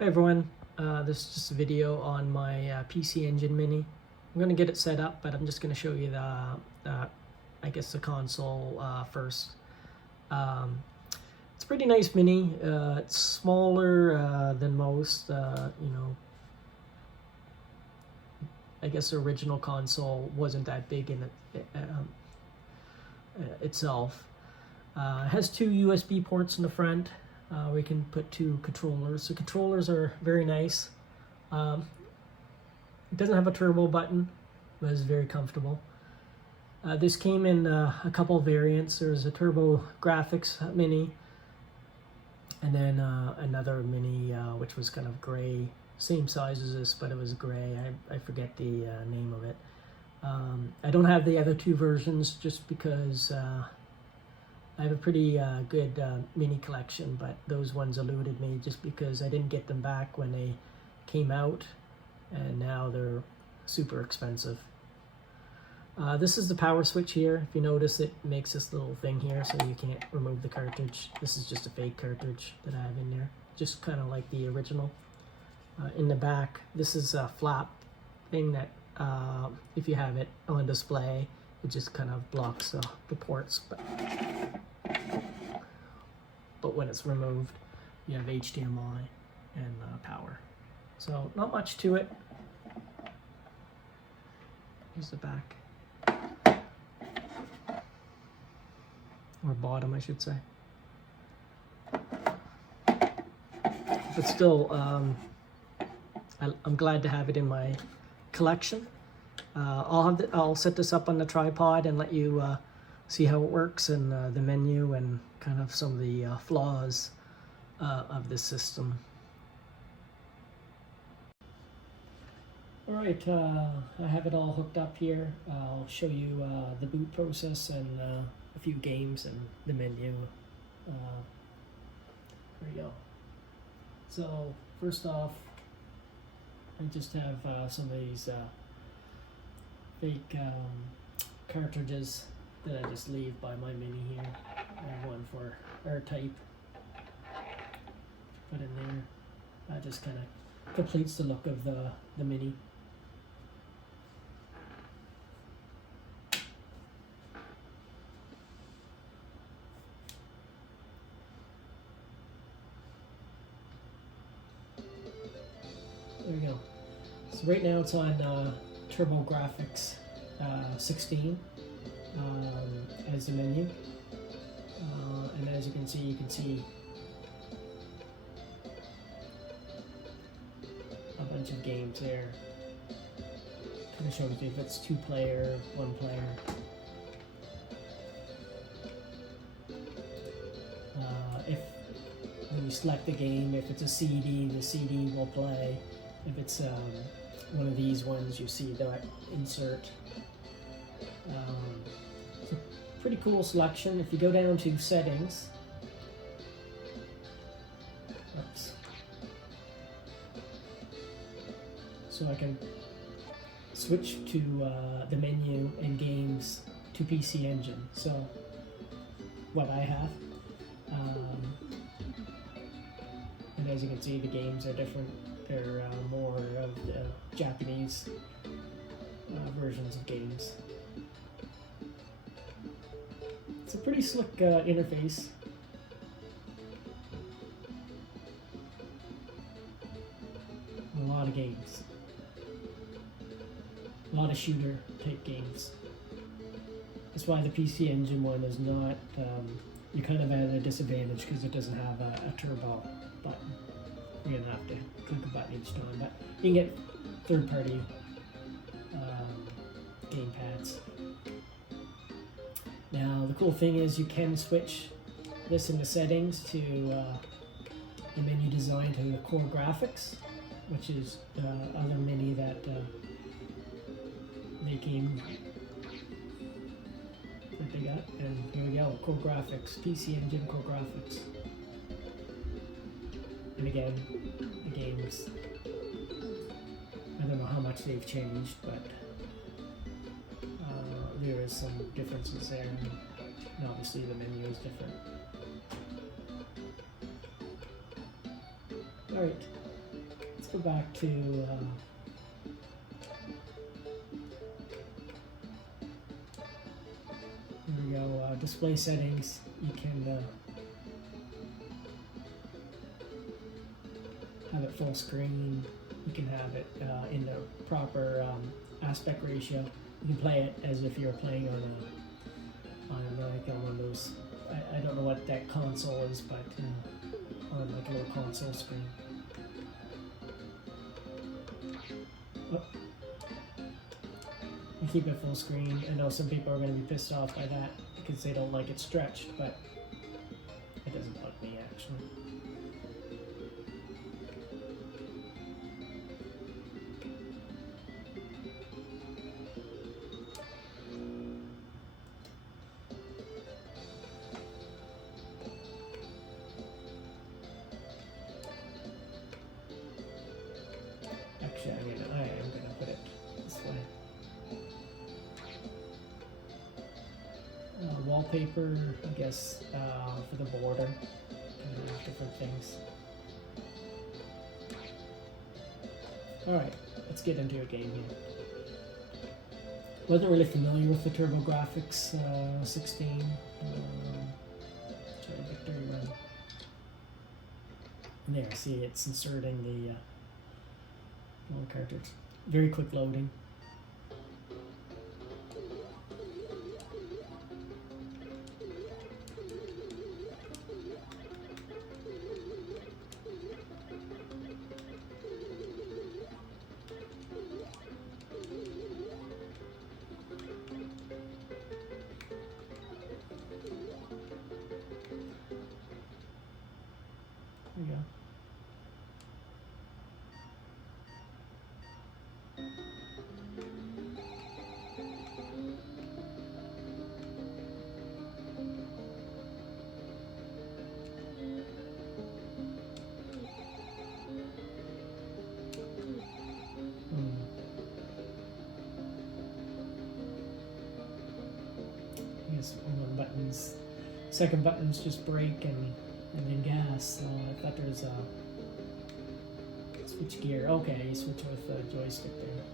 Hi everyone, this is just a video on my PC Engine Mini. I'm going to get it set up, but I'm just going to show you I guess the console first. It's a pretty nice Mini. It's smaller than most, I guess the original console wasn't that big in itself. It has two USB ports in the front. We can put two controllers. The controllers are very nice. It doesn't have a turbo button, but it's very comfortable. This came in a couple variants. There's a Turbo Graphics Mini, and then another Mini which was kind of gray, same size as this, but it was gray. I forget the name of it. I don't have the other two versions just because I have a pretty good Mini collection, but those ones eluded me just because I didn't get them back when they came out, and now they're super expensive. This is the power switch here. If you notice, it makes this little thing here so you can't remove the cartridge. This is just a fake cartridge that I have in there, just kind of like the original. In the back, this is a flap thing that if you have it on display, it just kind of blocks the ports. But when it's removed, you have HDMI and power. So not much to it. Here's the back. Or bottom, I should say. But still, I'm glad to have it in my collection. I'll set this up on the tripod and let you see how it works, and the menu and kind of some of the flaws of this system. Alright, I have it all hooked up here. I'll show you the boot process and a few games and the menu. There you go. So first off, I just have some of these fake cartridges that I just leave by my Mini here. I have one for R-Type. Put in there. That just kind of completes the look of the Mini. There we go. So right now it's on Turbo Graphics 16 as the menu, and as you can see a bunch of games there. Kind of shows you if it's 2-player, 1-player. If when you select the game, if it's a CD, the CD will play. If it's one of these ones, you see that insert. It's a pretty cool selection. If you go down to settings, oops. So I can switch to the menu and games to PC Engine. So what I have, and as you can see, the games are different. They're more of the Japanese versions of games. It's a pretty slick interface. A lot of games. A lot of shooter type games. That's why the PC Engine one is not, you're kind of at a disadvantage because it doesn't have a turbo button. You're gonna have to click a button each time, but you can get third-party game pads. Now the cool thing is you can switch this in the settings to the menu design to the Cor Graphics, which is the other Mini that they got. And here we go, Cor Graphics, PC Engine Cor Graphics. And again, the games, I don't know how much they've changed, but there is some differences there, and obviously the menu is different. Alright, let's go back to here we go, display settings. You can have it full screen. You can have it in the proper aspect ratio. You can play it as if you're playing on like on one of those. I don't know what that console is, but on like a little console screen. Oh. You keep it full screen. I know some people are going to be pissed off by that because they don't like it stretched, but it doesn't bug me actually. Actually, I am going to put it this way. Wallpaper, I guess, for the border. Different things. Alright, let's get into a game here. Wasn't really familiar with the Turbo Graphics 16. Sorry, Victory Run. And there, see, it's inserting the little cartridge. Very quick loading. There we go. I guess one buttons, second button's just brake and then gas. So I thought there was a switch gear. Okay, you switch with the joystick there.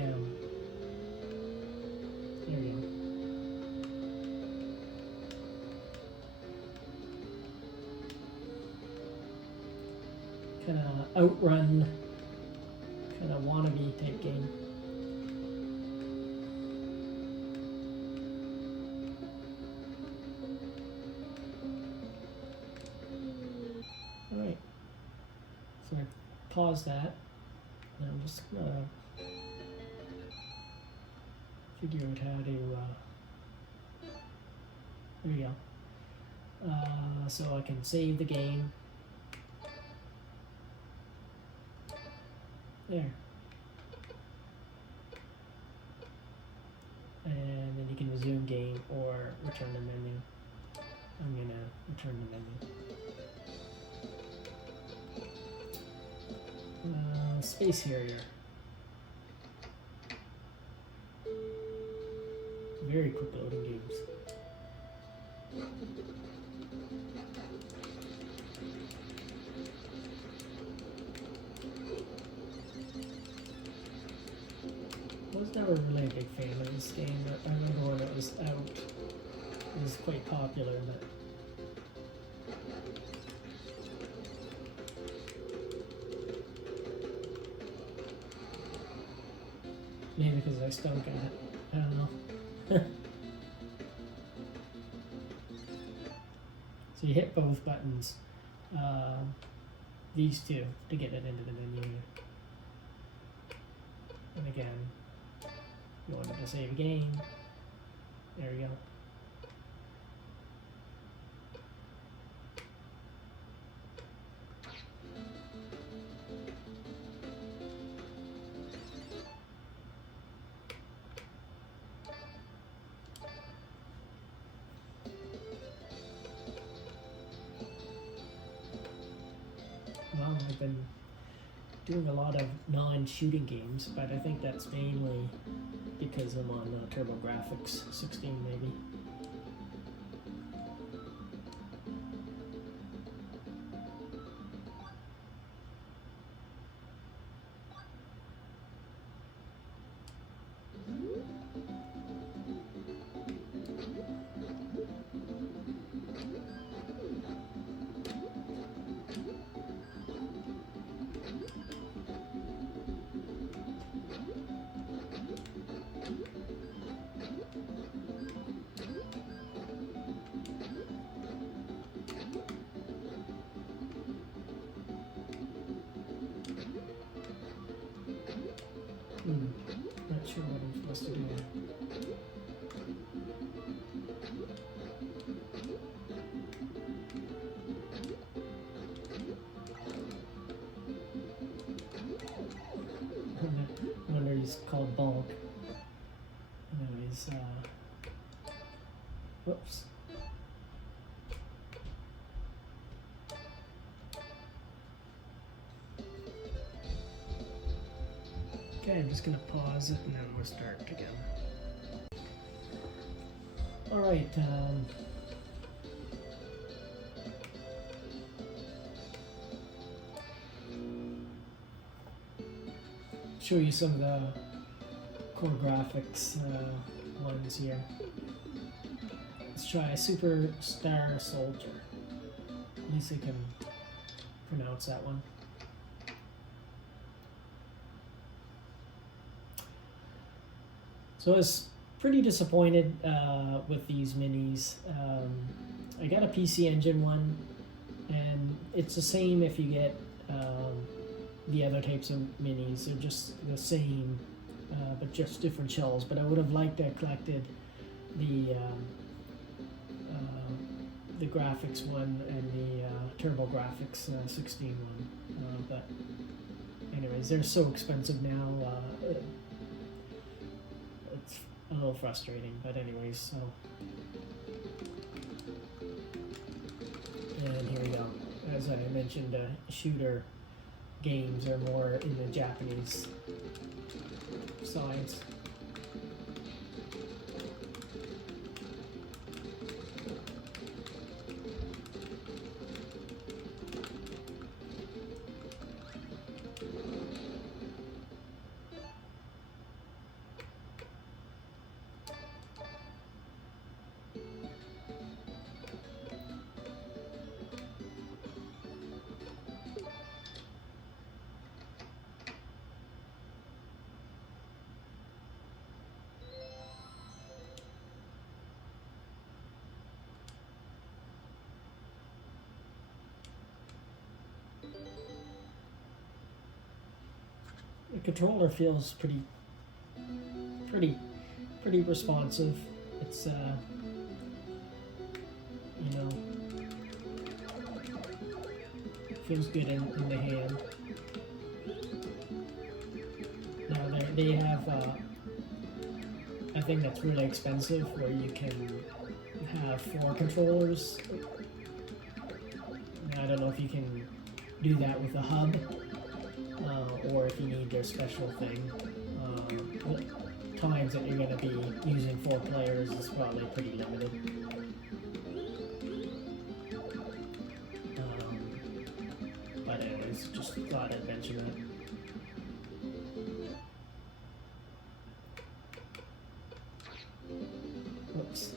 Down. There you go. Kind of outrun, kind of wannabe type game. Alright, so I pause that, and I'm just gonna figure out how to, there we go. So I can save the game. There. And then you can resume game or return the menu. I'm gonna return the menu. Space Harrier. Very quick loading games. I was never really a big fan of this game, but I remember when it was out, it was quite popular, but maybe because I stunk at it. I don't know. So you hit both buttons, these two, to get it into the menu. And again, you wanted to save a game. There we go. Well, I've been doing a lot of non-shooting games, but I think that's mainly because I'm on Turbo Graphics 16 maybe. supposed to do here? No wonder he's called Bulk. Anyways, whoops. Okay, I'm just gonna pause it and then we'll start again. Alright, show you some of the Cor Graphics ones here. Let's try a Superstar Soldier. At least I can pronounce that one. So I was pretty disappointed with these minis. I got a PC Engine one, and it's the same if you get the other types of minis. They're just the same, but just different shells. But I would have liked to have collected the graphics one and the Turbo Graphics 16 one. But anyways, they're so expensive now. It's a little frustrating, but anyways, so. And here we go. As I mentioned, shooter games are more in the Japanese sides. The controller feels pretty responsive. It's you know, feels good in the hand. Now they have a thing that's really expensive where you can have 4 controllers. I don't know if you can do that with a hub. Or if you need their special thing. The times that you're going to be using 4 players is probably pretty limited. But anyways, just thought I'd mention that. Whoops.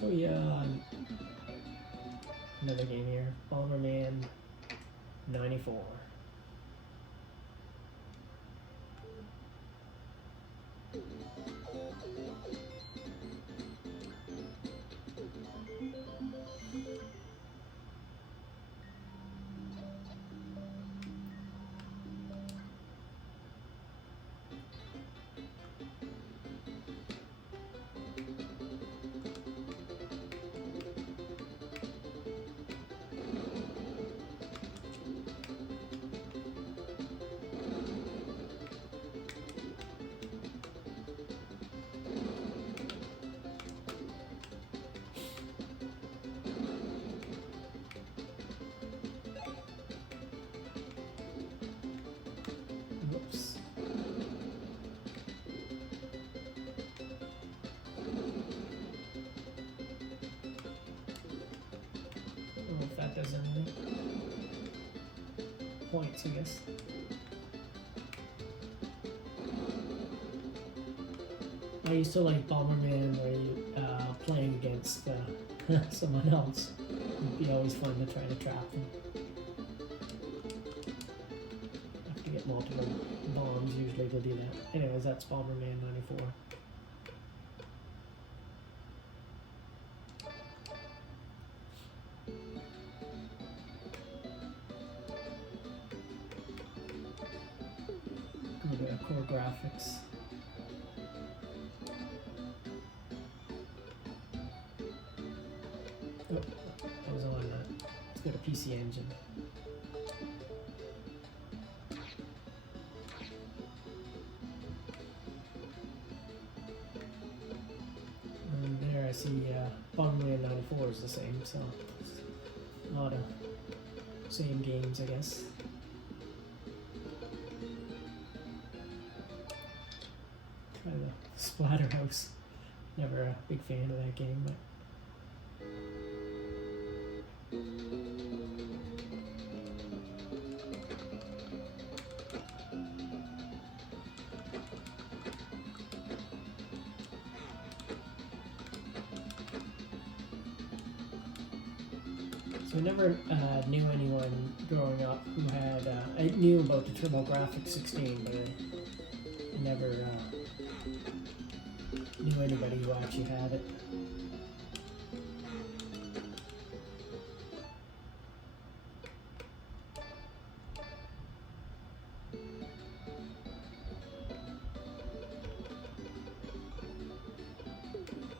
So yeah, another game here, Bomberman 94. Whoops. I don't know if that does anything. Points, I guess. I used to like Bomberman where you playing against someone else. It'd be always fun to try to trap them. Have to get multiple bombs usually to do that. Anyways, that's Bomberman 94. Go to Core Graphics. Oh, that was on that. Let's go to PC Engine. And there I see Bomberman 94 is the same, so a lot of same games, I guess. Try the Splatterhouse. Never a big fan of that game, but so I never knew anyone growing up who had, I knew about the TurboGrafx 16, but I never knew anybody who actually had it.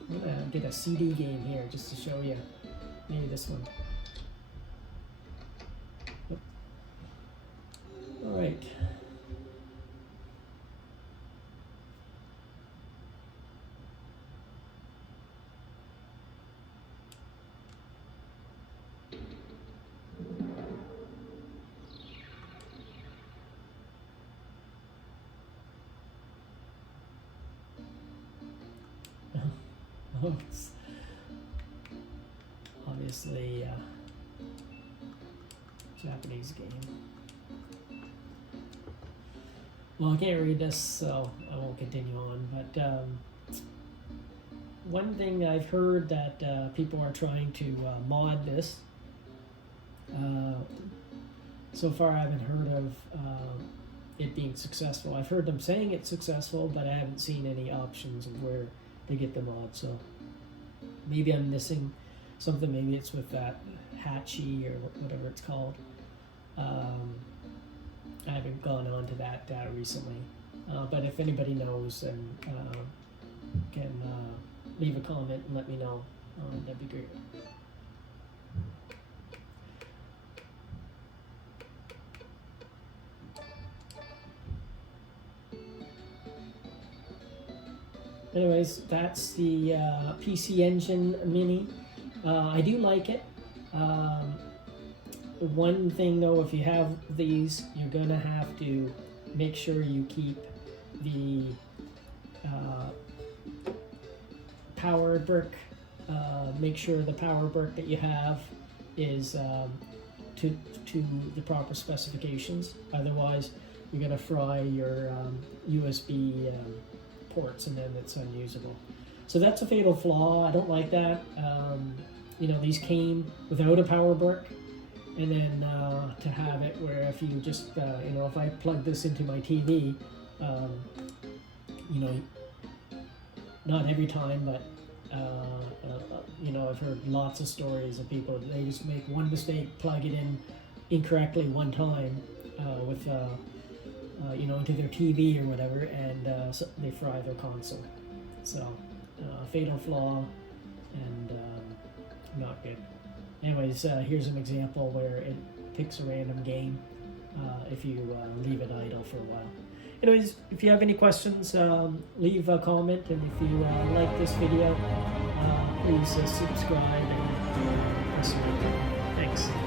I'm gonna get a CD game here just to show you. Maybe this one. All right. Oh, it's obviously Japanese game. Well, I can't read this, so I won't continue on. But one thing I've heard that people are trying to mod this. So far, I haven't heard of it being successful. I've heard them saying it's successful, but I haven't seen any options of where they get the mod. So maybe I'm missing something. Maybe it's with that Hatchy or whatever it's called. I haven't gone on to that recently, but if anybody knows, then can leave a comment and let me know. That'd be great. Anyways, that's the PC Engine Mini. I do like it. One thing though, if you have these, you're gonna have to make sure you keep the power brick. Make sure the power brick that you have is to the proper specifications. Otherwise, you're gonna fry your USB ports, and then it's unusable. So that's a fatal flaw. I don't like that. You know, these came without a power brick. And then to have it where if you just, you know, if I plug this into my TV, you know, not every time, but, you know, I've heard lots of stories of people, they just make one mistake, plug it in incorrectly one time with, you know, into their TV or whatever, and so they fry their console. So, fatal flaw and not good. Anyways, here's an example where it picks a random game if you leave it idle for a while. Anyways, if you have any questions, leave a comment, and if you like this video, please subscribe and press the like button. Thanks.